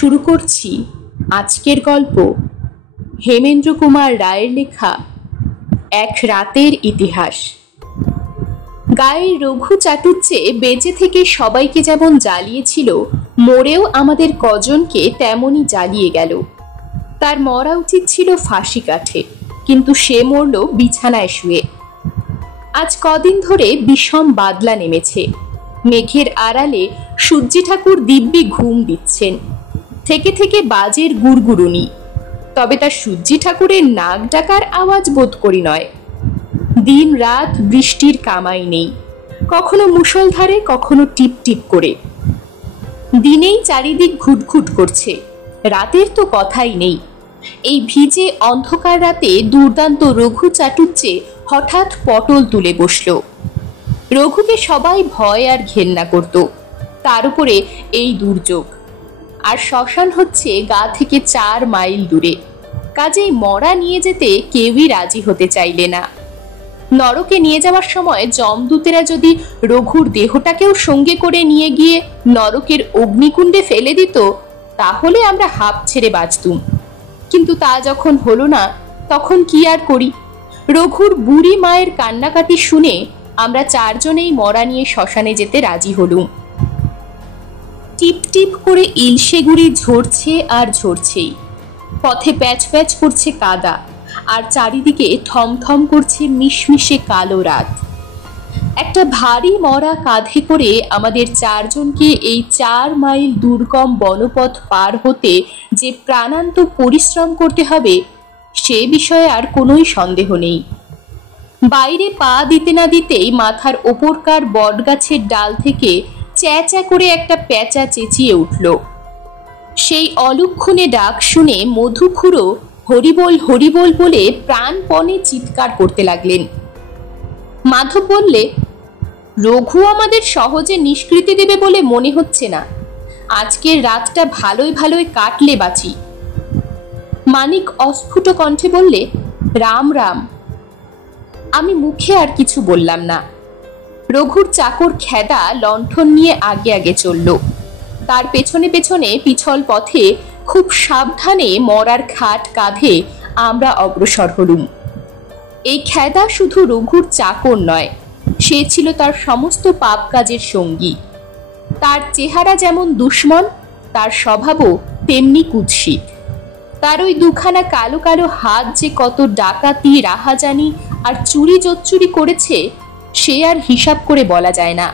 শুরু করছি আজকের গল্প হেমেন্দ্র কুমার রায়ের লেখা এক রাতের ইতিহাস। গায়ের রঘু চাটুজ্জে বেঁচে থেকে সবাইকে যেমন জ্বালিয়েছিল, মরেও আমাদের কজনকে তেমনই জ্বালিয়ে গেল। তার মরা উচিত ছিল ফাঁসি কাঠে, কিন্তু সে মরল বিছানায় শুয়ে। আজ কদিন ধরে বিষম বাদলা নেমেছে। মেঘের আড়ালে সূর্যি ঠাকুর দিব্যি ঘুম দিচ্ছেন। থেকে থেকে বাজের গুড়গুড়ুনি, তবে তার সূর্যি ঠাকুরের নাক ডাকার আওয়াজ বোধ করি নয়। দিন রাত বৃষ্টির কামাই নেই, কখনো মুষলধারে, কখনো টিপ টিপ করে। দিনেই চারিদিক ঘুটঘুট করছে, রাতের তো কথাই নেই। এই ভিজে অন্ধকার রাতে দুর্দান্ত রঘু চাটুজ্জে হঠাৎ পটল তুলে বসল। রঘুকে সবাই ভয় আর ঘেন্না করত, তার উপরে এই দুর্যোগ। আর শ্মশান হচ্ছে গা থেকে 4 মাইল দূরে, কাজেই মরা নিয়ে যেতে কেউই রাজি হতে চাইলে না। নরকে নিয়ে যাওয়ার সময় যমদূতেরা যদি রঘুর দেহটাকেও সঙ্গে করে নিয়ে গিয়ে নরকের অগ্নিকুণ্ডে ফেলে দিত, তাহলে আমরা হাঁপ ছেড়ে বাঁচতুম। কিন্তু তা যখন হলো না, তখন কি আর করি? রঘুর বুড়ি মায়ের কান্নাকাটি শুনে আমরা 4 জনেই মরা নিয়ে শ্মশানে যেতে রাজি হলুম। টিপ টিপ করে ইলশে গুড়ি ঝরছে আর ঝরছেই। পথে প্যাচ প্যাচ করছে কাদা, আর চারিদিকে থমথম করছে মিশমিশে কালো রাত। একটা ভারী মরা কাঁধে করে আমাদের 4 জনকে এই 4 মাইল দুর্গম বনপথ পার হতে যে প্রাণান্ত পরিশ্রম করতে হবে, সে বিষয়ে আর কোনোই সন্দেহ নেই। বাইরে পা দিতে না দিতেই মাথার ওপরকার বটগাছের ডাল থেকে চ্যাঁ চ্যাঁ করে একটা পেঁচা চেঁচিয়ে উঠল। সেই অলক্ষণে ডাক শুনে মধুখুড়ো হরিবোল হরিবোল বলে প্রাণপণে চিৎকার করতে লাগলেন। মাধব বললে, রঘু আমাদের সহজে নিষ্কৃতি দেবে বলে মনে হচ্ছে না। আজকের রাতটা ভালোই ভালোই কাটলে বাঁচি। মানিক অস্ফুট কণ্ঠে বললে, রাম রাম। আমি মুখে আর কিছু বললাম না। রঘুর চাকর খেদা লণ্ঠন নিয়ে আগে আগে চলল। তার পেছনে পেছনে পিছল পথে খুব সাবধানে মরার খাট কাঁধে আমরা অগ্রসর হলুম। এই খেদা শুধু রঘুর চাকর নয়, সে ছিল তার সমস্ত পাপ কাজের সঙ্গী। তার চেহারা যেমন দুশ্মন, তার স্বভাবও তেমনি কুৎসিত। তার ওই দুখানা কালো কালো হাত যে কত ডাকাতি, রাহাজানি আর চুরি জোচ্চুরি করেছে, সে আর হিসাব করে বলা যায় না।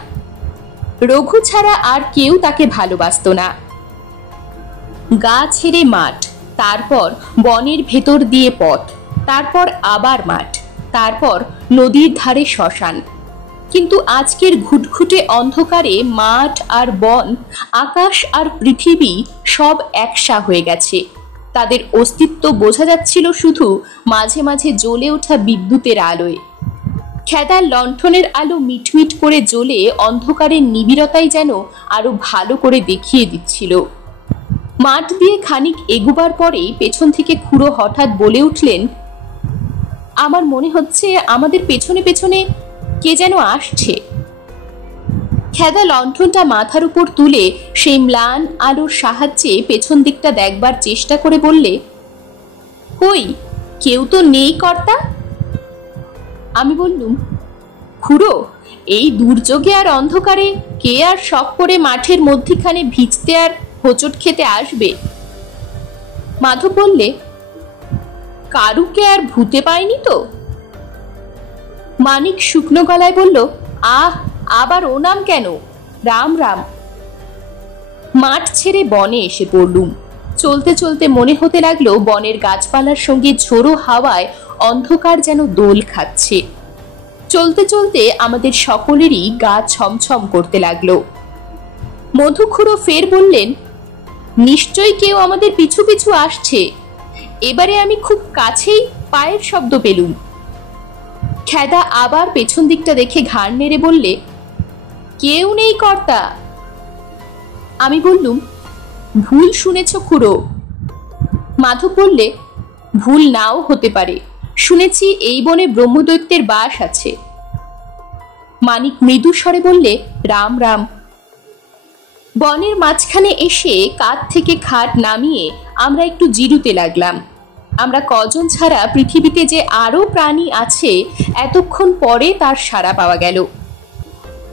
রঘু ছাড়া আর কেউ তাকে ভালোবাসত না। গা ছেড়ে মাঠ, তারপর বনের ভেতর দিয়ে পথ, তারপর আবার মাঠ, তারপর নদীর ধারে শ্মশান। কিন্তু আজকের ঘুটঘুটে অন্ধকারে মাঠ আর বন, আকাশ আর পৃথিবী সব একসা হয়ে গেছে। তাদের অস্তিত্ব বোঝা যাচ্ছিল শুধু মাঝে মাঝে জ্বলে ওঠা বিদ্যুতের আলোয়। খেদার লণ্ঠনের আলো মিটমিট করে জ্বলে অন্ধকারের নিবিড়তাই যেন আরো ভালো করে দেখিয়ে দিচ্ছিল। মাঠ দিয়ে খানিক এগুবার পরেই পেছন থেকে খুড়ো হঠাৎ বলে উঠলেন, আমার মনে হচ্ছে আমাদের পেছনে পেছনে কে যেন আসছে। খেদা লণ্ঠনটা মাথার উপর তুলে সেই ম্লান আলোর সাহায্যে পেছন দিকটা দেখবার চেষ্টা করে বললে, কই, কেউ তো নেই কর্তা। আমি বললুম, খুড়ো, এই দুর্যোগে আর অন্ধকারে কে আর শখ করে মাঠের মধ্যিখানে ভিজতে আর হোঁচট খেতে আসবে? মাধব বললে, কারুকে আর ভূতে পায়নি তো? মানিক শুকনো গলায় বলল, আহ, আবার ও নাম কেন? রাম রাম। মাঠ ছেড়ে বনে এসে পড়লুম। চলতে চলতে মনে হতে লাগলো বনের গাছপালার সঙ্গে ঝোড়ো হাওয়ায় অন্ধকার যেন দোল খাচ্ছে। চলতে চলতে আমাদের সকলেরই গা ছমছম করতে লাগলো। মধুখুড়ো ফের বললেন, নিশ্চয়ই কেউ আমাদের পিছু পিছু আসছে। এবারে আমি খুব কাছেই পায়ের শব্দ পেলুম। খেদা আবার পেছন দিকটা দেখে ঘাড় নেড়ে বললে, কেউ নেই কর্তা। আমি বললুম, ভুল শুনেছ খুড়ো। মাধব বললে, ভুল নাও হতে পারে, শুনেছি এই বনে ব্রহ্মদৈত্যের বাস আছে। মানিক মৃদু স্বরে বললে, রাম রাম। বনের মাঝখানে এসে কাঁধ থেকে খাট নামিয়ে আমরা একটু জিরুতে লাগলাম। আমরা কজন ছাড়া পৃথিবীতে যে আরও প্রাণী আছে এতক্ষণ পরে তার সাড়া পাওয়া গেল।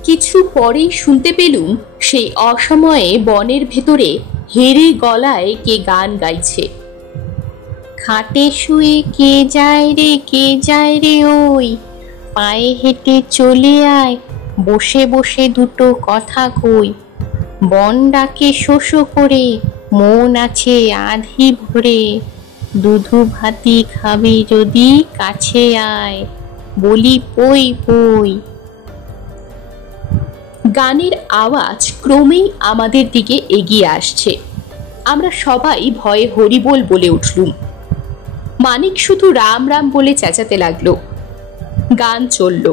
কিছু পরেই শুনতে পেলুম সেই অসময়ে বনের ভেতরে হেরে গলায় কে গান গাইছে। খাটে শুয়ে কে যায় রে ওই, পায়ে হেঁটে চলে আয়, বসে বসে দুটো কথা কই, বন ডাকে শোষো করে, মন আছে আধি ভরে, দুধু ভাতি খাবি যদি কাছে আয়, বলি পই পই। গানের আওয়াজ ক্রমেই আমাদের দিকে এগিয়ে আসছে। আমরা সবাই ভয়ে হরিবোল বলে উঠলুম। মানিক শুধু রাম রাম বলে চেঁচাতে লাগলো। গান চলল।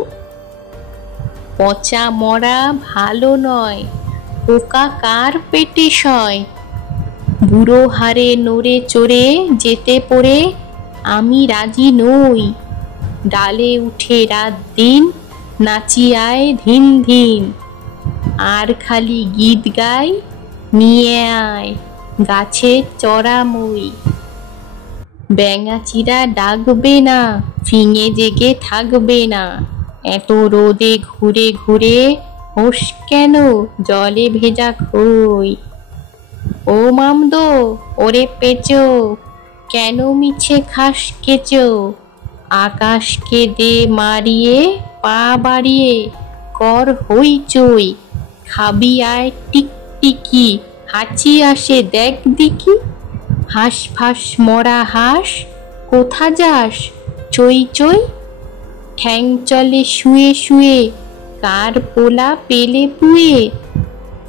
পচা মরা ভালো নয়, পোকা কার পেটে সয়, বুড়ো হারে নড়ে চড়ে যেতে পড়ে আমি রাজি নই, ডালে উঠে রাত দিন নাচি আয় ধিন ধিন, আর খালি গীত গাই নিয়ে আয় গাছে চড়া মই, ব্যাঙাচিরা ডাকবে না, ফিঙে জেগে থাকবে না, এত রোদে ঘুরে ঘুরে হোস কেন জলে ভেজা খই, ও মামদো ওরে পেঁচো, কেন মিছে খাস কেচো, আকাশকে দে মারিয়ে পা বাড়িয়ে কর হইচই, খাবি আয় টিকটিকি, হাঁচি আসে দেখ দেখি, হাঁস ফাঁস মরা হাঁস কোথা যাস চই চই, ঠ্যাং চলে শুয়ে শুয়ে কার পোলা পেলে পুয়ে,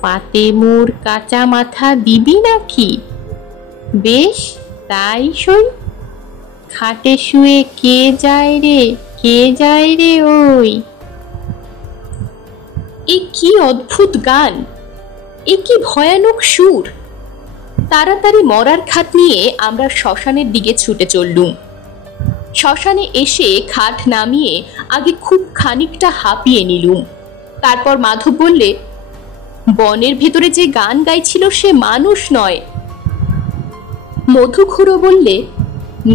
পাতে মোর কাঁচা মাথা দিবি নাকি, বেশ তাই সই, খাটে শুয়ে কে যায় রে ওই। এ কি অদ্ভুত গান, এ কি ভয়ানক সুর। তাড়াতাড়ি মরার খাট নিয়ে আমরা শ্মশানের দিকে ছুটে চললুম। শ্মশানে এসে খাট নামিয়ে আগে খুব খানিকটা হাঁপিয়ে নিলুম। তারপর মাধব বললে, বনের ভেতরে যে গান গাইছিল সে মানুষ নয়। মধুখুড়ো বললে,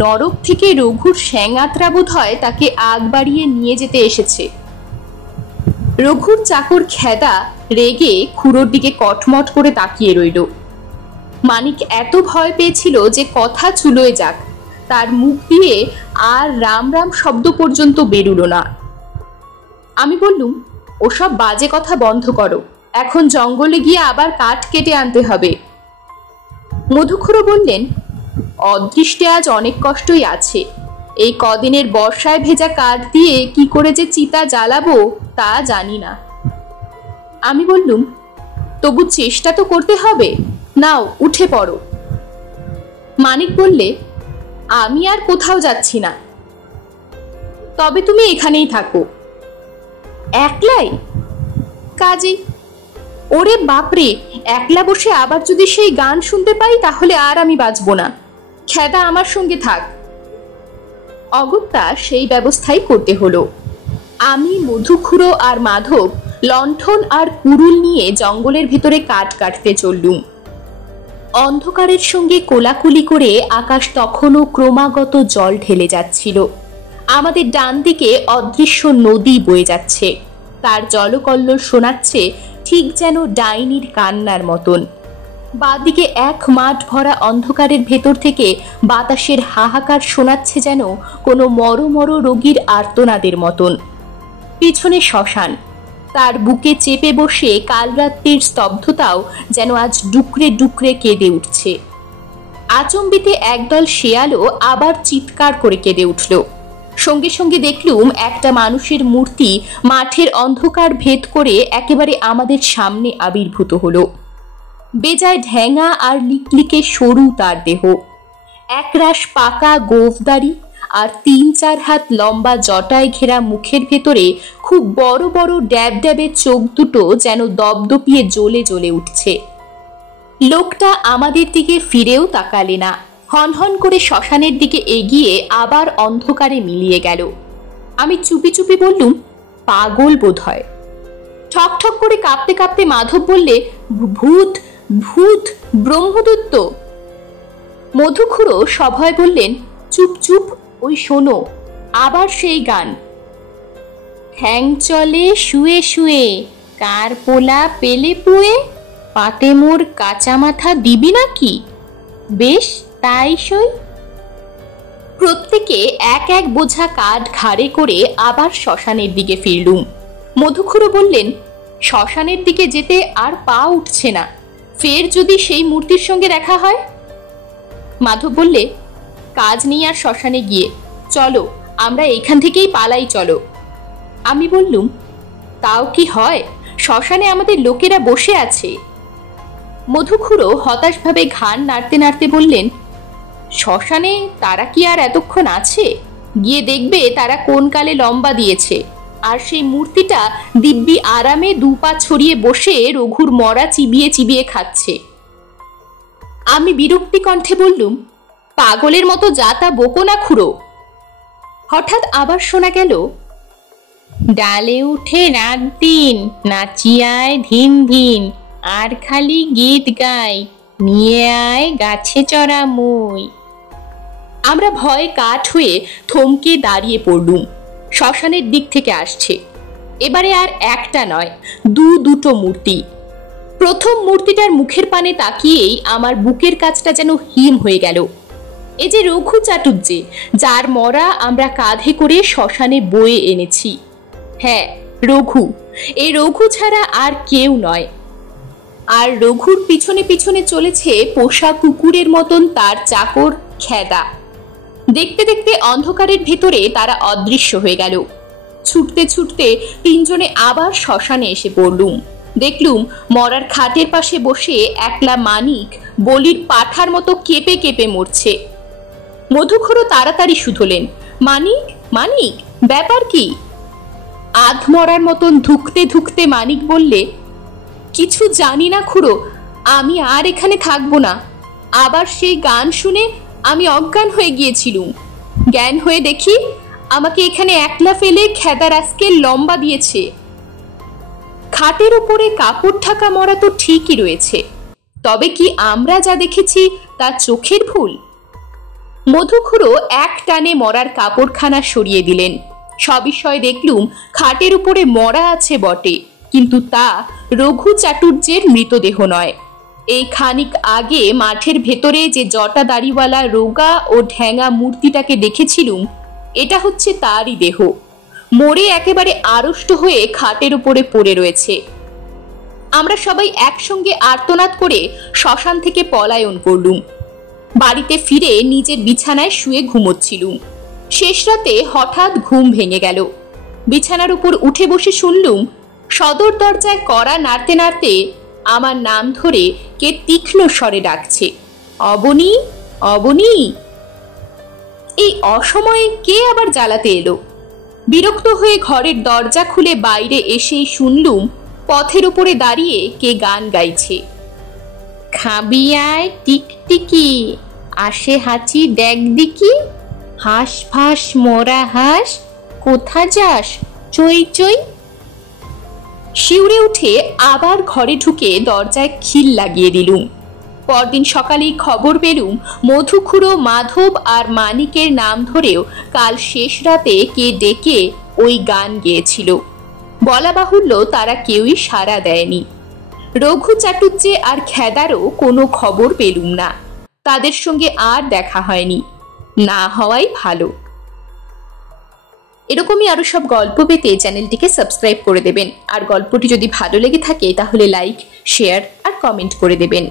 নরক থেকে রঘুর শ্যাঙাত্রা বোধ হয় তাকে আগ বাড়িয়ে নিয়ে যেতে এসেছে। রঘুর চাকর খেদা রেগে খুড়োর দিকে কটমট করে তাকিয়ে রইল। মানিক এত ভয় পেয়েছিল যে কথা চুলোয় যাক, তার মুখ দিয়ে আর রাম রাম শব্দ পর্যন্ত বেরুলো না। আমি বললুম, ওসব বাজে কথা বন্ধ করো, এখন জঙ্গলে গিয়ে আবার কাঠ কেটে আনতে হবে। মধুখুড়ো বললেন, অদৃষ্টে আজ অনেক কষ্টই আছে, এই কদিনের বর্ষায় ভেজা কাঠ দিয়ে কি করে যে চিতা জ্বালাবো তা জানি না। আমি বললুম, তবু চেষ্টা তো করতে হবে, নাও উঠে পড়ো। মানিক বললে, আমি আর কোথাও যাচ্ছি না। তবে তুমি এখানেই থাকো। একলাই? কাজেই। ওরে বাপরে, একলা বসে আবার যদি সেই গান শুনতে পাই তাহলে আর আমি বাঁচব না। খেদা আমার সঙ্গে থাক। অগত্যা সেই ব্যবস্থাই করতে হলো। আমি, মধুখুড়ো আর মাধব লণ্ঠন আর কুড়ুল নিয়ে জঙ্গলের ভেতরে কাঠ কাটতে চললুম। অন্ধকারের সঙ্গে কোলাকুলি করে আকাশ তখনও ক্রমাগত জল ঢেলে যাচ্ছিল। আমাদের ডান দিকে অদৃশ্য নদী বয়ে যাচ্ছে, তার জলকল্লোল শোনাচ্ছে ঠিক যেন ডাইনির কান্নার মতন। বাঁদিকে এক মাঠ ভরা অন্ধকারের ভেতর থেকে বাতাসের হাহাকার শোনাচ্ছে যেন কোনো মরো রোগীর আর্তনাদের মতন। পিছনে শ্মশান, তার বুকে চেপে বসে কালরাত্রির স্তব্ধতাও যেন আজ ডুকরে ডুকরে কেঁদে উঠছে। আচম্বিতে একদল শেয়ালও আবার চিৎকার করে কেঁদে উঠল। সঙ্গে সঙ্গে দেখলুম একটা মানুষের মূর্তি মাঠের অন্ধকার ভেদ করে একেবারে আমাদের সামনে আবির্ভূত হলো। বেজায় ঢ্যাঙা আর লিকলিকে সরু তার দেহ, একরাশ পাকা গোঁফদাড়ি আর ৩-৪ হাত লম্বা জটায় ঘেরা মুখের ভেতরে খুব বড় বড় ড্যাব ড্যাবে চোখ দুটো যেন দপদপিয়ে জ্বলে জ্বলে উঠছে। লোকটা আমাদের দিকে ফিরেও তাকালে না, হনহন করে শ্মশানের দিকে এগিয়ে আবার অন্ধকারে মিলিয়ে গেল। আমি চুপি চুপি বললুম, পাগল বোধ হয়। ঠক ঠক করে কাঁপতে কাঁপতে মাধব বললে, ভূত ভূত ব্রহ্মদত্ত। মধুখুড়ো সভয় বললেন, চুপ চুপ, ওই শোনো আবার সেই গান। ঠ্যাং চলে শুয়ে শুয়ে, কার পোলা পেলে পুয়ে, পাতে মোর কাঁচা মাথা দিবি নাকি, বেশ তাই সই। প্রত্যেকে এক এক বোঝা কাঠ ঘাড়ে করে আবার শ্মশানের দিকে ফিরলুম। মধুখুড়ো বললেন, শ্মশানের দিকে যেতে আর পা উঠছে না, ফের যদি সেই মূর্তির সঙ্গে দেখা হয়। মাধব বললে, কাজ নেই আর শ্মশানে গিয়ে, চলো আমরা এইখান থেকেই পালাই চলো। আমি বললুম, তাও কি হয়, শ্মশানে আমাদের লোকেরা বসে আছে। মধুখুড়ো হতাশভাবে ঘাড় নাড়তে নাড়তে বললেন, শ্মশানে তারা কি আর এতক্ষণ আছে, গিয়ে দেখবে তারা কোন কালে লম্বা দিয়েছে, আর সেই মূর্তিটা দিব্যি আরামে দুপা ছড়িয়ে বসে রঘুর মরা চিবিয়ে চিবিয়ে খাচ্ছে। আমি বিরক্তি কণ্ঠে বললুম, পাগলের মতো যা তা বকো না খুড়ো। হঠাৎ আবার শোনা গেল, ডালে উঠে রাত দিন নাচিয়ায় ধিন ধিন, আর খালি গীত গায় নিয়ে আয় গাছে চড়া মই। আমরা ভয়ে কাঠ হয়ে থমকে দাঁড়িয়ে পড়লুম। শ্মশানের দিক থেকে আসছে, এবারে আর একটা নয়, দুটো মূর্তি। প্রথম মূর্তিটার মুখের পানে তাকিয়েই আমার বুকের কাছটা যেন হিম হয়ে গেল। এ যে রঘু চাটুর্যে, যার মরা আমরা কাঁধে করে শ্মশানে বয়ে এনেছি। হ্যাঁ, রঘু, এই রঘু ছাড়া আর কেউ নয়। আর রঘুর পিছনে পিছনে চলেছে পোষা কুকুরের মতন তার চাকর খেদা। দেখতে দেখতে অন্ধকারের ভেতরে তারা অদৃশ্য হয়ে গেল। ছুটতে ছুটতে তিনজনে আবার শ্মশানে এসে পড়লুম। দেখলুম মরার খাটের পাশে বসে একলা মানিক বলির পাঠার মতো কেঁপে কেঁপে মরছে। মধুখুড়ো তাড়াতাড়ি শুধলেন, মানিক মানিক, ব্যাপার কি? আধ মরার মতন ধুকতে ধুকতে মানিক বললে, কিছু জানি না খুড়ো, আমি আর এখানে থাকবো না। আবার সেই গান শুনে আমি অজ্ঞান হয়ে গিয়েছিলুম। জ্ঞান হয়ে দেখি আমাকে এখানে একলা ফেলে খেদার আজকে লম্বা দিয়েছে। খাটের উপরে কাপড় ঢাকা মরা তো ঠিকই রয়েছে, তবে কি আমরা যা দেখেছি তা চোখের ভুল? মধুখুড়ো এক টানে মরার কাপড়খানা সরিয়ে দিলেন। সবিষয় দেখলুম খাটের উপরে মরা আছে বটে, কিন্তু তা রঘু চাটুর্যের মৃতদেহ নয়। এই খানিক আগে মাঠের ভেতরে যে জটা দাড়িওয়ালা রোগা ও ঢ্যাঙা মূর্তিটাকে দেখেছিলুম, এটা হচ্ছে তারই দেহ। মরে একেবারে আড়ষ্ট হয়ে খাটের উপরে পড়ে রয়েছে। আমরা সবাই একসঙ্গে আর্তনাদ করে শ্মশান থেকে পলায়ন করলুম। বাড়িতে ফিরে নিজের বিছানায় শুয়ে ঘুমোচ্ছিলুম। শেষ রাতে হঠাৎ ঘুম ভেঙে গেল। বিছানার উপর উঠে বসে শুনলুম সদর দরজায় কড়া নাড়তে নাড়তে আমার নাম ধরে কে তীক্ষ্ণ স্বরে ডাকছে, অবনী অবনী। এই অসময়ে কে আবার জ্বালাতে এলো? বিরক্ত হয়ে ঘরের দরজা খুলে বাইরে এসেই শুনলুম পথের উপরে দাঁড়িয়ে কে গান গাইছে, খাবি আয় টিকটিকি, আসে হাঁচি দেখ দিকি, হাঁস ফাঁস মরা হাঁস, কোথা যাস চই চই। শিউরে উঠে আবার ঘরে ঢুকে দরজায় খিল লাগিয়ে দিলুম। পরদিন সকালেই খবর পেলুম মধুখুড়ো, মাধব আর মানিকের নাম ধরেও কাল শেষ রাতে কে ডেকে ওই গান গেয়েছিল। বলা বাহুল্য তারা কেউই সাড়া দেয়নি। রঘু চাটুর্যে আর খেদারও কোনো খবর পেলুম না। তাদের সঙ্গে আর দেখা হয়নি, না হওয়াই ভালো। এরকমই আরো সব গল্প পেতে চ্যানেলটিকে সাবস্ক্রাইব করে দেবেন। আর গল্পটি যদি ভালো লেগে থাকে তাহলে লাইক, শেয়ার আর কমেন্ট করে দেবেন।